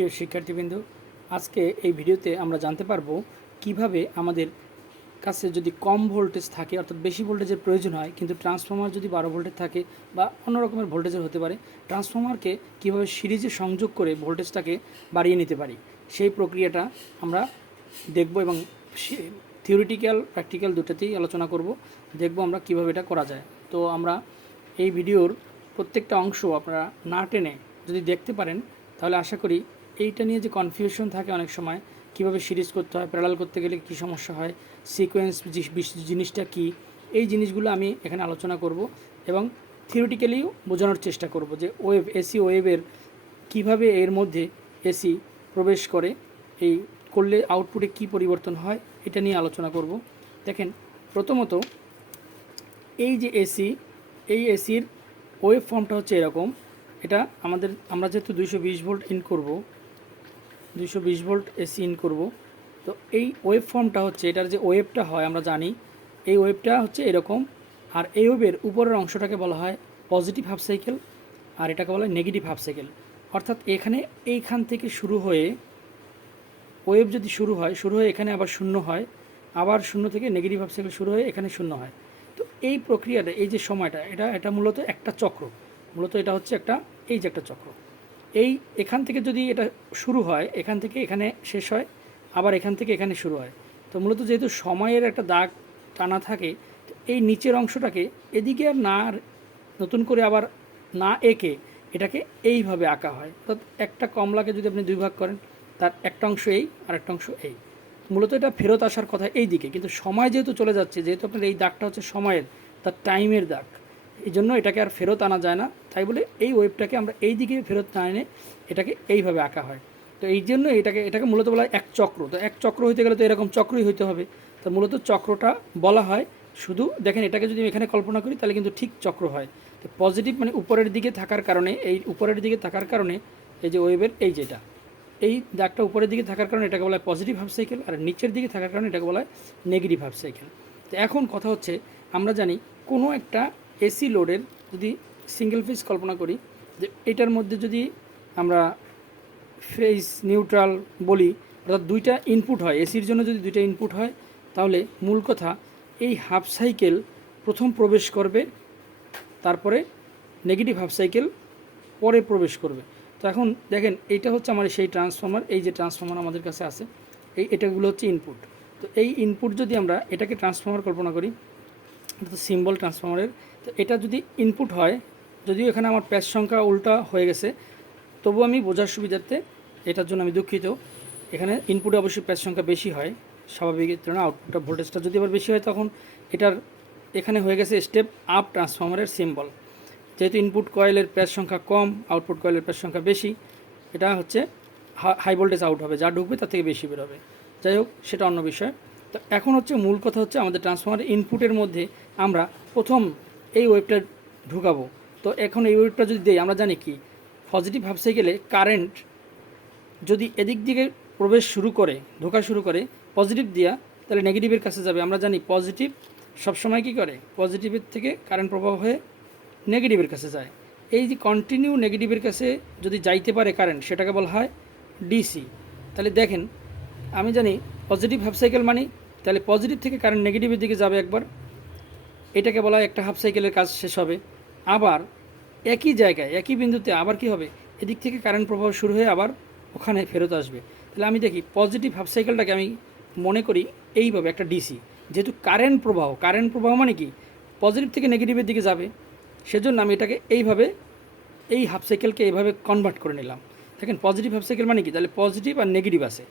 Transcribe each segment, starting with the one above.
প্রিয় শিক্ষার্থীবৃন্দ, আজকে এই ভিডিওতে আমরা জানতে পারবো কিভাবে আমাদের কাছে যদি কম ভোল্টেজ থাকে অর্থাৎ বেশি ভোল্টেজের প্রয়োজন হয় কিন্তু ট্রান্সফর্মার যদি 12 ভোল্টের থাকে বা অন্য রকমের ভোল্টেজের হতে পারে, ট্রান্সফর্মারকে কিভাবে সিরিজে সংযোগ করে ভোল্টেজটাকে বাড়িয়ে নিতে পারি সেই প্রক্রিয়াটা আমরা দেখব এবং থিওরিটিক্যাল প্র্যাকটিক্যাল দুটাতেই আলোচনা করব। দেখব আমরা কিভাবে এটা করা যায়। তো আমরা এই ভিডিওর প্রত্যেকটা অংশ আপনারা না টেনে যদি দেখতে পারেন তাহলে আশা করি এইটা নিয়ে যে কনফিউশন থাকে অনেক সময়, কিভাবে সিরিজ করতে হয়, প্যারালাল করতে গেলে কী সমস্যা হয়, সিকোয়েন্স জিনিসটা কি, এই জিনিসগুলো আমি এখানে আলোচনা করব এবং থিওরিটিক্যালিও বোঝানোর চেষ্টা করব যে ওয়েভ এসি ওয়েভের কিভাবে এর মধ্যে এসি প্রবেশ করে, এই করলে আউটপুটে কি পরিবর্তন হয় এটা নিয়ে আলোচনা করব। দেখেন, প্রথমত এই যে এসি, এই এসির ওয়েভ ফর্মটা হচ্ছে এরকম। এটা আমরা যেহেতু 220 ভোল্ট ইন করব, 220 ভোল্ট এসি ইন করব, তো এই ওয়েভ ফর্মটা হচ্ছে, এটার যে ওয়েভটা হয় আমরা জানি এই ওয়েভটা হচ্ছে এরকম। আর এই ওয়েভের উপরের অংশটাকে বলা হয় পজিটিভ হাফ সাইকেল আর এটাকে বলা হয় নেগেটিভ হাফ সাইকেল। অর্থাৎ এইখান থেকে শুরু হয়ে ওয়েভ যদি শুরু হয়ে এখানে আবার শূন্য হয়, আবার শূন্য থেকে নেগেটিভ হাফ সাইকেল শুরু হয়ে এখানে শূন্য হয়। তো এই প্রক্রিয়াটা, এই যে সময়টা, এটা মূলত একটা চক্র। মূলত এটা হচ্ছে এই যে একটা চক্র। এখান থেকে যদি এটা শুরু হয়, এখান থেকে এখানে শেষ হয়, আবার এখান থেকে এখানে শুরু হয়। তো মূলত যেহেতু সময়ের একটা দাগ টানা থাকে, তো এই নিচের অংশটাকে এদিকে আর না নতুন করে আবার না এঁকে এটাকে এইভাবে আঁকা হয়। অর্থাৎ একটা কমলাকে যদি আপনি দুই ভাগ করেন, তার একটা অংশ এই আর একটা অংশ এই। মূলত এটা ফেরত আসার কথা এই দিকে, কিন্তু সময় যেহেতু চলে যাচ্ছে, যেহেতু আপনার এই দাগটা হচ্ছে সময়ের, তার টাইমের দাগ, এই জন্য এটাকে আর ফেরত আনা যায় না। তাই বলে এই ওয়েভটাকে আমরা এই দিকে ফেরত না এনে এটাকে এইভাবে আঁকা হয়। তো এই জন্য এটাকে মূলত বলা হয় এক চক্র। তো এক চক্র হইতে গেলে তো এরকম চক্রই হইতে হবে। তো মূলত চক্রটা বলা হয়। শুধু দেখেন, এটাকে যদি এখানে কল্পনা করি তাহলে কিন্তু ঠিক চক্র হয়। তো পজিটিভ মানে উপরের দিকে থাকার কারণে, এই উপরের দিকে থাকার কারণে এই যে ওয়েভের এই যেটা, এই দাগটা উপরের দিকে থাকার কারণে এটাকে বলা হয় পজিটিভ হাফ সাইকেল, আর নিচের দিকে থাকার কারণে এটাকে বলা হয় নেগেটিভ হাফ সাইকেল। তো এখন কথা হচ্ছে, আমরা জানি কোনো একটা এসি লোডের যদি সিঙ্গেল ফেজ কল্পনা করি, যে এটার মধ্যে যদি আমরা ফেজ নিউট্রাল বলি, অর্থাৎ দুইটা ইনপুট হয়, এসির জন্য যদি দুইটা ইনপুট হয়, তাহলে মূল কথা এই হাফ সাইকেল প্রথম প্রবেশ করবে, তারপরে নেগেটিভ হাফ সাইকেল পরে প্রবেশ করবে। তো এখন দেখেন, এইটা হচ্ছে আমার সেই ট্রান্সফর্মার, এই যে ট্রান্সফর্মার আমাদের কাছে আছে, এটাগুলো হচ্ছে ইনপুট। তো এই ইনপুট যদি আমরা এটাকে ট্রান্সফর্মার কল্পনা করি, সিম্বল ট্রান্সফর্মারের, তো এটা যদি ইনপুট হয়, যদিও এখানে আমার প্যাচ সংখ্যা উল্টা হয়ে গেছে, তবু আমি বোঝার সুবিধার্থে, এটার জন্য আমি দুঃখিত। এখানে ইনপুটে অবশ্যই প্যাচ সংখ্যা বেশি হয় স্বাভাবিকের তুলনায়, আউটপুটটা ভোল্টেজটা যদি আবার বেশি হয় তখন এটার এখানে হয়ে গেছে স্টেপ আপ ট্রান্সফর্মারের সিম্বল। যেহেতু ইনপুট কয়েলের প্যাচ সংখ্যা কম, আউটপুট কয়েলের প্যাচ সংখ্যা বেশি, এটা হচ্ছে হাই ভোল্টেজ আউট হবে, যা ঢুকবে তার থেকে বেশি বেরোবে। যাই হোক, সেটা অন্য বিষয়। তো এখন হচ্ছে মূল কথা হচ্ছে, আমাদের ট্রান্সফর্মারের ইনপুটের মধ্যে আমরা প্রথম এই ওয়েভটা ঢুকাবো। তো এখন এই ওয়েভটা যদি দেই, আমরা জানি কি পজিটিভ হাফ সাইকেলে কারেন্ট যদি এদিক দিকে প্রবেশ শুরু করে, ঢোকা শুরু করে পজিটিভ দিয়া, তাহলে নেগেটিভের কাছে যাবে। আমরা জানি পজিটিভ সবসময় কী করে, পজিটিভের থেকে কারেন্ট প্রবাহ হয়ে নেগেটিভের কাছে যায়। এই যে কন্টিনিউ নেগেটিভের কাছে যদি যাইতে পারে কারেন্ট, সেটাকে বলা হয় ডিসি। তাহলে দেখেন, আমি জানি পজিটিভ হাফ সাইকেল মানি, তাহলে পজিটিভ থেকে কারেন্ট নেগেটিভের দিকে যাবে একবার, এটাকে বলা হয় একটা হাফ সাইকেলের কাজ শেষ হবে। আবার একই জায়গায় একই বিন্দুতে আবার কি হবে, এদিক থেকে কারেন্ট প্রবাহ শুরু হয়ে আবার ওখানে ফেরত আসবে। তাহলে আমি দেখি পজিটিভ হাফ সাইকেলটাকে আমি মনে করি এইভাবে একটা ডিসি। যেহেতু কারেন্ট প্রবাহ মানে কি পজিটিভ থেকে নেগেটিভের দিকে যাবে, সেজন্য আমি এটাকে এইভাবে, এই হাফ সাইকেলকে এইভাবে কনভার্ট করে নিলাম। দেখেন, পজিটিভ হাফ সাইকেল মানে কি, তাহলে পজিটিভ আর নেগেটিভ আছে।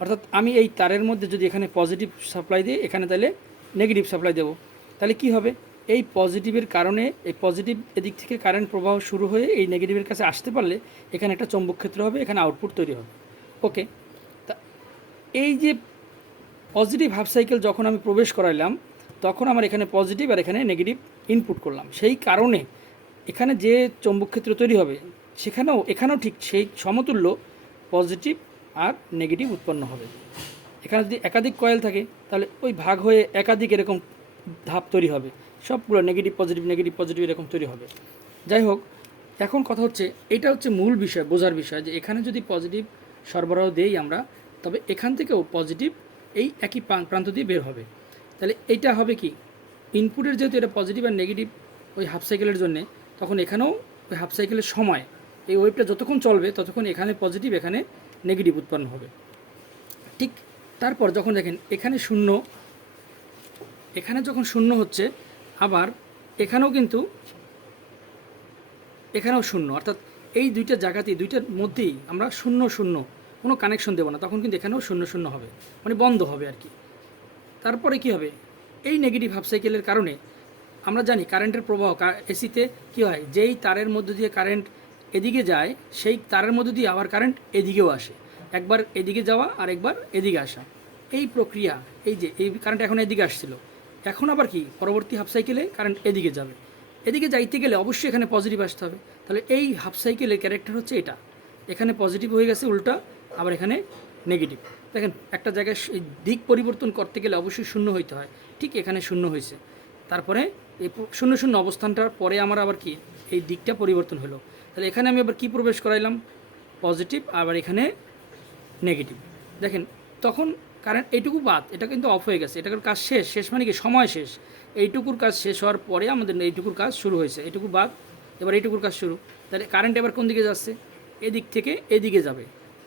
অর্থাৎ আমি এই তারের মধ্যে যদি এখানে পজিটিভ সাপ্লাই দিই, এখানে তাহলে নেগেটিভ সাপ্লাই দেবো, তাহলে কি হবে, এই পজিটিভের কারণে এই পজিটিভ এদিক থেকে কারেন্ট প্রবাহ শুরু হয়ে এই নেগেটিভের কাছে আসতে পারলে এখানে একটা চৌম্বক ক্ষেত্র হবে, এখানে আউটপুট তৈরি হবে। ওকে, তা এই যে পজিটিভ হাফ সাইকেল যখন আমি প্রবেশ করাইলাম, তখন আমার এখানে পজিটিভ আর এখানে নেগেটিভ ইনপুট করলাম, সেই কারণে এখানে যে চৌম্বক ক্ষেত্র তৈরি হবে এখানেও ঠিক সেই সমতুল্য পজিটিভ আর নেগেটিভ উৎপন্ন হবে। এখানে যদি একাধিক কয়েল থাকে, তাহলে ওই ভাগ হয়ে একাধিক এরকম ধাপ তৈরি হবে, সবগুলো নেগেটিভ পজিটিভ এরকম তৈরি হবে। যাই হোক, এখন কথা হচ্ছে, এটা হচ্ছে মূল বিষয়, বোঝার বিষয়, যে এখানে যদি পজিটিভ সরবরাহ দেই আমরা, তবে এখান থেকেও পজিটিভ এই একই প্রান্ত দিয়ে বের হবে। তাহলে এইটা হবে কি, ইনপুটের যেহেতু এটা পজিটিভ আর নেগেটিভ ওই হাফ সাইকেলের জন্যে, তখন এখানেও ওই হাফ সাইকেলের সময় এই ওয়েভটা যতক্ষণ চলবে ততক্ষণ এখানে পজিটিভ এখানে নেগেটিভ উৎপন্ন হবে। ঠিক তারপর যখন দেখেন এখানে শূন্য, এখানে যখন শূন্য হচ্ছে, আবার এখানেও কিন্তু এখানেও শূন্য, অর্থাৎ এই দুইটা জায়গাতেই দুইটার মধ্যেই আমরা শূন্য শূন্য কোনো কানেকশন দেবো না, তখন কিন্তু এখানেও শূন্য শূন্য হবে, মানে বন্ধ হবে আর কি। তারপরে কি হবে, এই নেগেটিভ হাফ সাইকেলের কারণে আমরা জানি কারেন্টের প্রবাহ এসিতে কী হয়, যেই তারের মধ্য দিয়ে কারেন্ট এদিকে যায় সেই তারের মধ্য দিয়ে আবার কারেন্ট এদিকেও আসে, একবার এদিকে যাওয়া আর একবার এদিকে আসা, এই প্রক্রিয়া। এই যে এই কারেন্ট এখন এদিকে আসছিল, এখন আবার কি পরবর্তী হাফ সাইকেলে কারেন্ট এদিকে যাবে, এদিকে যাইতে গেলে অবশ্যই এখানে পজিটিভ আসতে হবে। তাহলে এই হাফ সাইকেলের ক্যারেক্টার হচ্ছে এটা, এখানে পজিটিভ হয়ে গেছে উল্টা, আবার এখানে নেগেটিভ। দেখেন একটা জায়গায় দিক পরিবর্তন করতে গেলে অবশ্যই শূন্য হইতে হয়, ঠিক এখানে শূন্য হয়েছে, তারপরে এই শূন্য শূন্য অবস্থানটার পরে আমার আবার কি এই দিকটা পরিবর্তন হলো। তাহলে এখানে আমি আবার কি প্রবেশ করাইলাম, পজিটিভ, আবার এখানে নেগেটিভ। দেখেন তখন কারেন্ট এইটুকু বাদ, এটা কিন্তু অফ হয়ে গেছে, এটার কাজ শেষ, শেষ মানে কি সময় শেষ, এইটুকুর কাজ শেষ হওয়ার পরে আমাদের এইটুকুর কাজ শুরু হয়েছে, এইটুকু বাদ, এবার এইটুকুর কাজ শুরু। তাহলে কারেন্ট এবার কোন দিকে যাচ্ছে, এদিক থেকে এদিকে যাবে,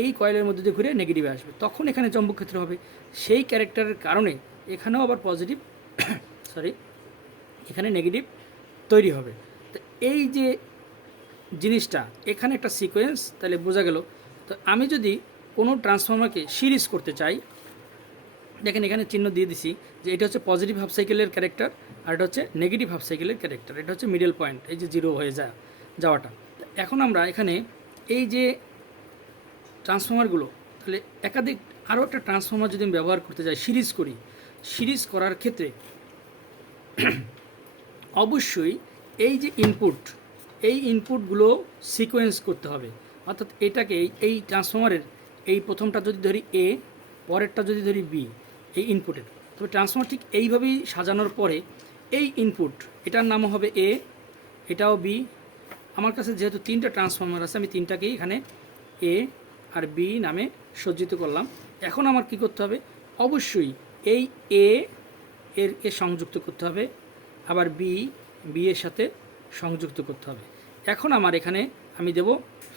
এই কয়েলের মধ্যে দিয়ে ঘুরে নেগেটিভে আসবে, তখন এখানে চৌম্বক ক্ষেত্র হবে। সেই ক্যারেক্টারের কারণে এখানেও আবার পজিটিভ সরি এখানে নেগেটিভ তৈরি হবে। তো এই যে জিনিসটা এখানে একটা সিকোয়েন্স, তাহলে বোঝা গেল। তো আমি যদি কোনো ট্রান্সফর্মারকে সিরিজ করতে চাই, দেখেন এখানে চিহ্ন দিয়ে দিছি যে এটা হচ্ছে পজিটিভ হাফ সাইকেলের ক্যারেক্টার আর এটা হচ্ছে নেগেটিভ হাফ সাইকেলের ক্যারেক্টার, এটা হচ্ছে মিডল পয়েন্ট, এই যে জিরো হয়ে যাওয়াটা। এখন আমরা এখানে এই যে ট্রান্সফর্মারগুলো, তাহলে একাধিক আরও একটা ট্রান্সফর্মার যদি আমি ব্যবহার করতে যাই, সিরিজ করি, সিরিজ করার ক্ষেত্রে অবশ্যই এই যে ইনপুট, এই ইনপুটগুলো সিকোয়েন্স করতে হবে। অর্থাৎ এটাকে এই ট্রান্সফর্মারের এই প্রথমটা যদি ধরি এ, পরেরটা যদি ধরি বি, এই ইনপুটের, তবে ট্রান্সফর্মার ঠিক এইভাবেই সাজানোর পরে এই ইনপুট, এটার নামও হবে এ, এটাও বি। আমার কাছে যেহেতু তিনটা ট্রান্সফর্মার আছে, আমি তিনটাকেই এখানে এ আর বি নামে সজ্জিত করলাম। এখন আমার কি করতে হবে, অবশ্যই এই এর সংযুক্ত করতে হবে, আবার বি এর সাথে সংযুক্ত করতে হবে। এখন আমার এখানে আমি দেব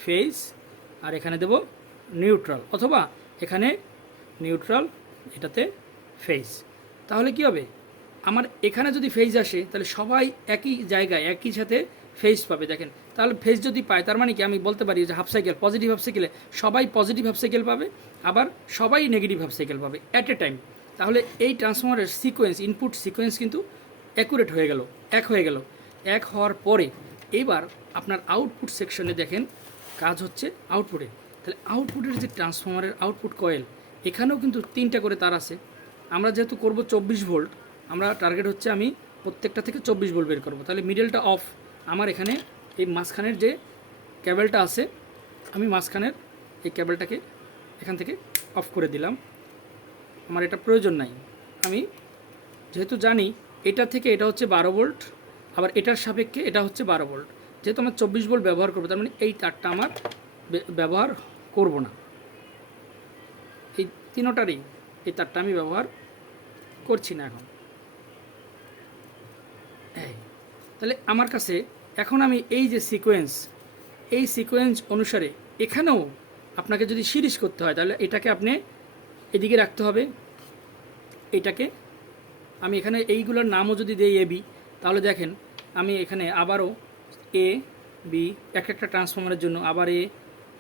ফেজ আর এখানে দেব নিউট্রাল, অথবা এখানে নিউট্রাল এটাতে ফেজ। তাহলে কি হবে, আমার এখানে যদি ফেজ আসে তাহলে সবাই একই জায়গায় একই সাথে ফেজ পাবে। দেখেন তাহলে ফেজ যদি পায় তার মানে কি আমি বলতে পারি যে হাফ সাইকেল, পজিটিভ হাফ সাইকেলে সবাই পজিটিভ হাফ সাইকেল পাবে, আবার সবাই নেগেটিভ হাফ সাইকেল পাবে অ্যাট এ টাইম। তাহলে এই ট্রান্সফর্মারের সিকোয়েন্স, ইনপুট সিকোয়েন্স কিন্তু অ্যাকুরেট হয়ে গেল, এক হয়ে গেল। এক হওয়ার পরে এবার আপনার আউটপুট সেকশনে দেখেন কাজ হচ্ছে আউটপুটে। তাহলে আউটপুটের যে ট্রান্সফর্মারের আউটপুট কয়েল, এখানেও কিন্তু তিনটা করে তার আছে। আমরা যেহেতু করব 24 ভোল্ট, আমরা টার্গেট হচ্ছে আমি প্রত্যেকটা থেকে 24 ভোল্ট বের করব। তাহলে মিডলটা অফ, আমার এখানে এই মাঝখানের যে ক্যাবেলটা আছে, আমি মাঝখানের এই ক্যাবেলটাকে এখান থেকে অফ করে দিলাম, আমার এটা প্রয়োজন নাই। আমি যেহেতু জানি এটা থেকে এটা হচ্ছে 12 ভোল্ট, আবার এটার সাপেক্ষে এটা হচ্ছে 12 ভোল্ট, যেহেতু আমার 24 ভোল্ট ব্যবহার করবো, তার মানে এই তারটা আমার ব্যবহার করব না, এই তিনোটারই এই তারটা আমি ব্যবহার করছি না এখন। তাহলে আমার কাছে এখন আমি এই যে সিকোয়েন্স, এই সিকোয়েন্স অনুসারে এখানেও আপনাকে যদি সিরিজ করতে হয় তাহলে এটাকে আপনি এদিকে রাখতে হবে, এটাকে আমি এখানে এইগুলোর নামও যদি দেই এ বি, তাহলে দেখেন আমি এখানে আবারও এ বি, এক একটা ট্রান্সফর্মারের জন্য আবার এ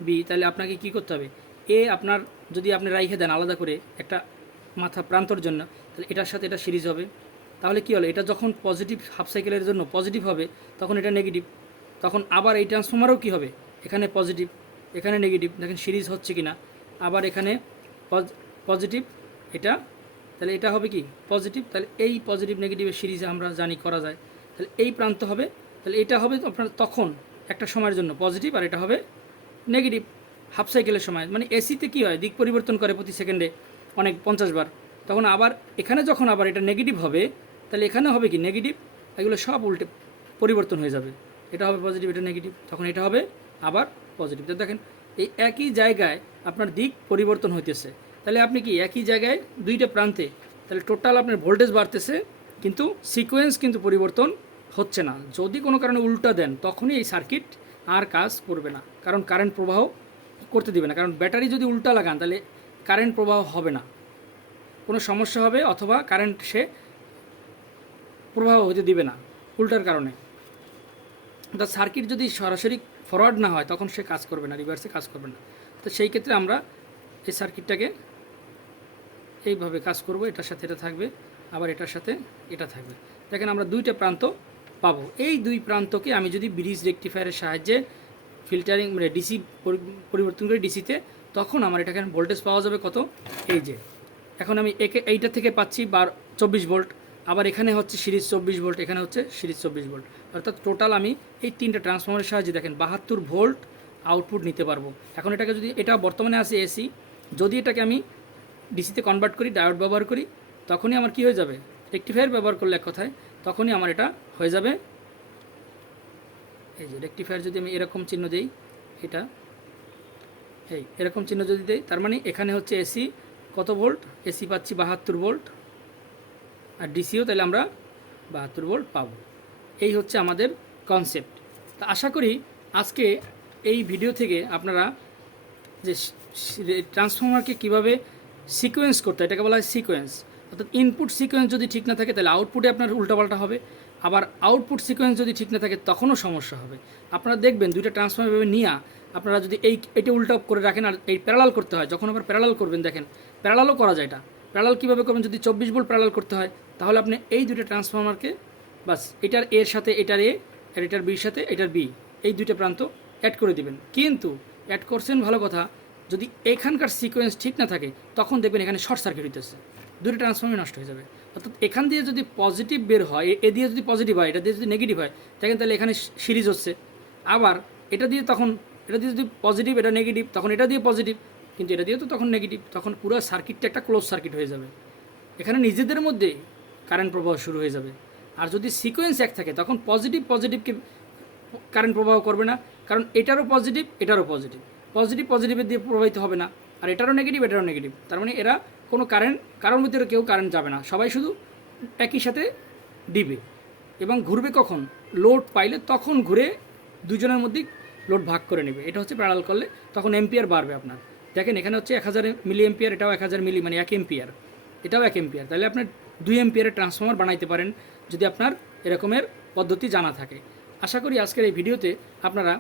বি। তাহলে আপনাকে কি করতে হবে, এ আপনার যদি আপনি রাইখে দেন আলাদা করে একটা মাথা প্রান্তর জন্য, তাহলে এটার সাথে এটা সিরিজ হবে। তাহলে কি হলো, এটা যখন পজিটিভ হাফ সাইকেলের জন্য পজিটিভ হবে তখন এটা নেগেটিভ, তখন আবার এই ট্রান্সফর্মারও কী হবে, এখানে পজিটিভ এখানে নেগেটিভ, দেখেন সিরিজ হচ্ছে কি না। আবার এখানে পজিটিভ এটা, তাহলে এটা হবে কি পজিটিভ, তাহলে এই পজিটিভ নেগেটিভের সিরিজে আমরা জানি করা যায়। তাহলে এই প্রান্ত হবে, তাহলে এটা হবে আপনার তখন একটা সময়ের জন্য পজিটিভ, আর এটা হবে নেগেটিভ হাফ সাইকেলের সময়। মানে এসিতে কী হয়, দিক পরিবর্তন করে প্রতি সেকেন্ডে অনেক 50 বার, তখন আবার এখানে যখন আবার এটা নেগেটিভ হবে তাহলে এখানে হবে কি নেগেটিভ, এগুলো সব উল্টে পরিবর্তন হয়ে যাবে, এটা হবে পজিটিভ এটা নেগেটিভ, তখন এটা হবে আবার পজিটিভ। তো দেখেন এই একই জায়গায় আপনার দিক পরিবর্তন হইতেছে। তাহলে আপনি কি একই জায়গায় দুইটা প্রান্তে, তাহলে টোটাল আপনার ভোল্টেজ বাড়তেছে কিন্তু সিকোয়েন্স কিন্তু পরিবর্তন হচ্ছে না। যদি কোনো কারণে উল্টা দেন তখনই এই সার্কিট আর কাজ করবে না, কারণ কারেন্ট প্রবাহ করতে দিবে না। কারণ ব্যাটারি যদি উল্টা লাগান তাহলে কারেন্ট প্রবাহ হবে না, কোনো সমস্যা হবে, অথবা কারেন্ট সে প্রবাহ হতে দিবে না উল্টার কারণে। অর্থাৎ সার্কিট যদি সরাসরি ফরওয়ার্ড না হয় তখন সে কাজ করবে না, রিভার্সে কাজ করবে না। তো সেই ক্ষেত্রে আমরা এই সার্কিটটাকে এইভাবে কাজ করব, এটার সাথে এটা থাকবে, আবার এটার সাথে এটা থাকবে। দেখেন আমরা দুইটা প্রান্ত পাবো। এই দুই প্রান্তকে আমি যদি ব্রিজ রেকটিফায়ারের সাহায্যে ফিল্টারিং মানে ডিসি পরিবর্তন করি ডিসিতে, তখন আমার এটাকে ভোল্টেজ পাওয়া যাবে কত, এই যে এখন আমি এইটা থেকে পাচ্ছি 24 ভোল্ট, আবার এখানে হচ্ছে সিরিজ 24 ভোল্ট, এখানে হচ্ছে সিরিজ 24 ভোল্ট। অর্থাৎ টোটাল আমি এই তিনটা ট্রান্সফর্মারের সাহায্যে দেখেন 72 ভোল্ট আউটপুট নিতে পারবো। এখন এটাকে যদি, এটা বর্তমানে আছে এসি, যদি এটাকে আমি ডিসিতে কনভার্ট করি, ডায়োড ব্যবহার করি, তখনই আমার কি হয়ে যাবে, রেকটিফায়ার ব্যবহার করলে এক কথায়, তখনই আমার এটা হয়ে যাবে। এই যে রেকটিফায়ার যদি আমি এরকম চিহ্ন দিই, এটা এই এরকম চিহ্ন যদি দেই, তার মানে এখানে হচ্ছে এসি কত ভোল্ট, এসি পাচ্ছি 72 ভোল্ট, আর ডিসিও তাহলে আমরা 72 ভোল্ট পাবো। এই হচ্ছে আমাদের কনসেপ্ট। তা আশা করি আজকে এই ভিডিও থেকে আপনারা যে ট্রান্সফর্মারকে কীভাবে সিকোয়েন্স করতে হয়, এটাকে বলা হয় সিকোয়েন্স। অর্থাৎ ইনপুট সিকোয়েন্স যদি ঠিক না থাকে তাহলে আউটপুটে আপনার উল্টাপাল্টা হবে, আবার আউটপুট সিকোয়েন্স যদি ঠিক না থাকে তখনও সমস্যা হবে। আপনারা দেখবেন দুইটা ট্রান্সফর্মার ভেবে নিয়ে আপনারা যদি এইটা উল্টা করে রাখেন আর এই প্যারালাল করতে হয়, যখন আবার প্যারালাল করবেন, দেখেন প্যারালালও করা যায়। এটা প্যারালাল কীভাবে করবেন, যদি 24 ভোল্ট প্যারালাল করতে হয় তাহলে আপনি এই দুইটা ট্রান্সফর্মারকে বাস এটার এর সাথে এটার এ আর এটার বির সাথে এটার বি, এই দুইটা প্রান্ত অ্যাড করে দিবেন। কিন্তু অ্যাড করছেন ভালো কথা, যদি এখানকার সিকোয়েন্স ঠিক না থাকে তখন দেখবেন এখানে শর্ট সার্কিট হইতেছে, দুটো ট্রান্সফর্মার নষ্ট হয়ে যাবে। অর্থাৎ এখান দিয়ে যদি পজিটিভ বের হয়, এ দিয়ে যদি পজিটিভ হয়, এটা দিয়ে যদি নেগেটিভ হয়, দেখেন তাহলে এখানে সিরিজ হচ্ছে। আবার এটা দিয়ে তখন, এটা দিয়ে যদি পজিটিভ এটা নেগেটিভ, তখন এটা দিয়ে পজিটিভ, কিন্তু এটা দিয়ে তো তখন নেগেটিভ, তখন পুরো সার্কিটটা একটা ক্লোজ সার্কিট হয়ে যাবে। এখানে নিজেদের মধ্যে কারেন্ট প্রবাহ শুরু হয়ে যাবে। আর যদি সিকোয়েন্স এক থাকে তখন পজিটিভকে কারেন্ট প্রবাহ করবে না, কারণ এটারও পজিটিভ এটারও পজিটিভ, পজিটিভের দিয়ে প্রবাহিত হবে না, আর এটারও নেগেটিভ এটারও নেগেটিভ। তার মানে এরা কোনো কারোর মধ্যে কেউ কারেন্ট যাবে না, সবাই শুধু একই সাথে দিবে এবং ঘুরবে। কখন লোড পাইলে তখন ঘুরে দুজনের মধ্যেই লোড ভাগ করে নেবে। এটা হচ্ছে প্যারালাল করলে, তখন এম্পিয়ার বাড়বে আপনার। দেখেন এখানে হচ্ছে 1000 মিলি এম্পিয়ার, এটাও 1000 মিলি, মানে 1 এম্পিয়ার, এটাও 1 এম্পিয়ার। তাহলে আপনার 2 এম্পিয়ারের ট্রান্সফর্মার বানাইতে পারেন যদি আপনার এরকমের পদ্ধতি জানা থাকে। আশা করি আজকের এই ভিডিওতে আপনারা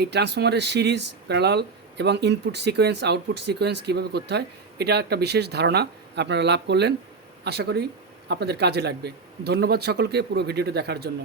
এই ট্রান্সফর্মারের সিরিজ, প্যারালাল এবং ইনপুট সিকোয়েন্স, আউটপুট সিকোয়েন্স কীভাবে করতে হয় এটা একটা বিশেষ ধারণা আপনারা লাভ করলেন। আশা করি আপনাদের কাজে লাগবে। ধন্যবাদ সকলকে পুরো ভিডিওটি দেখার জন্য।